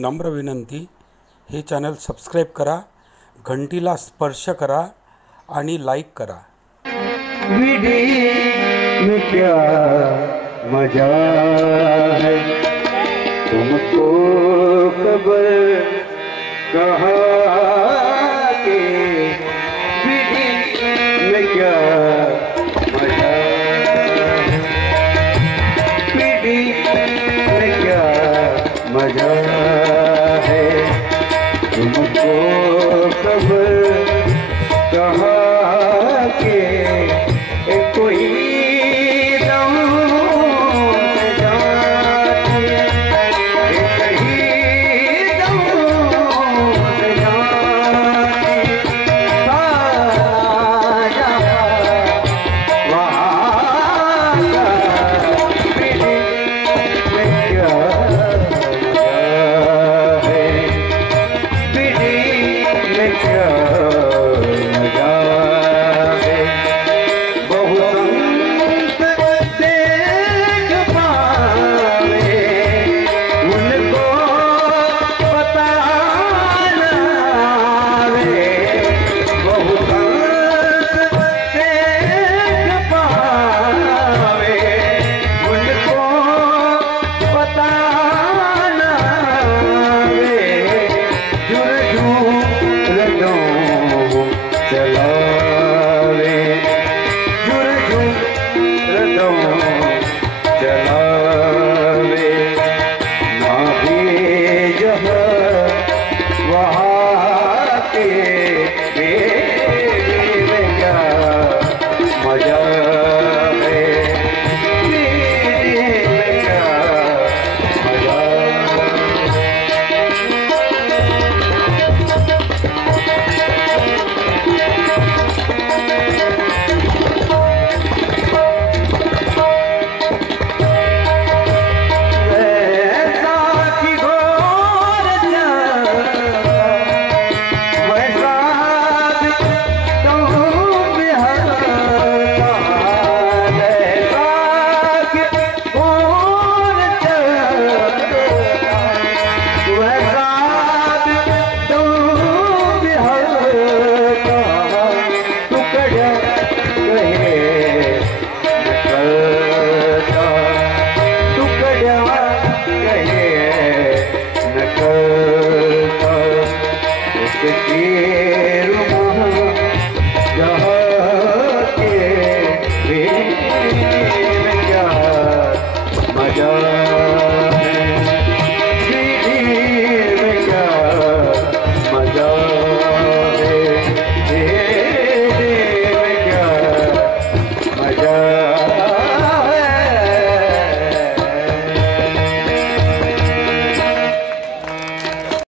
नम्र विनंती, हे channel subscribe करा, घंटीला स्पर्श करा आणि लाईक करा। विधि में क्या मजा है, तुमको खबर कहाँ के। विधि में क्या मजा है, विधि में क्या मजा है, तुमको खबर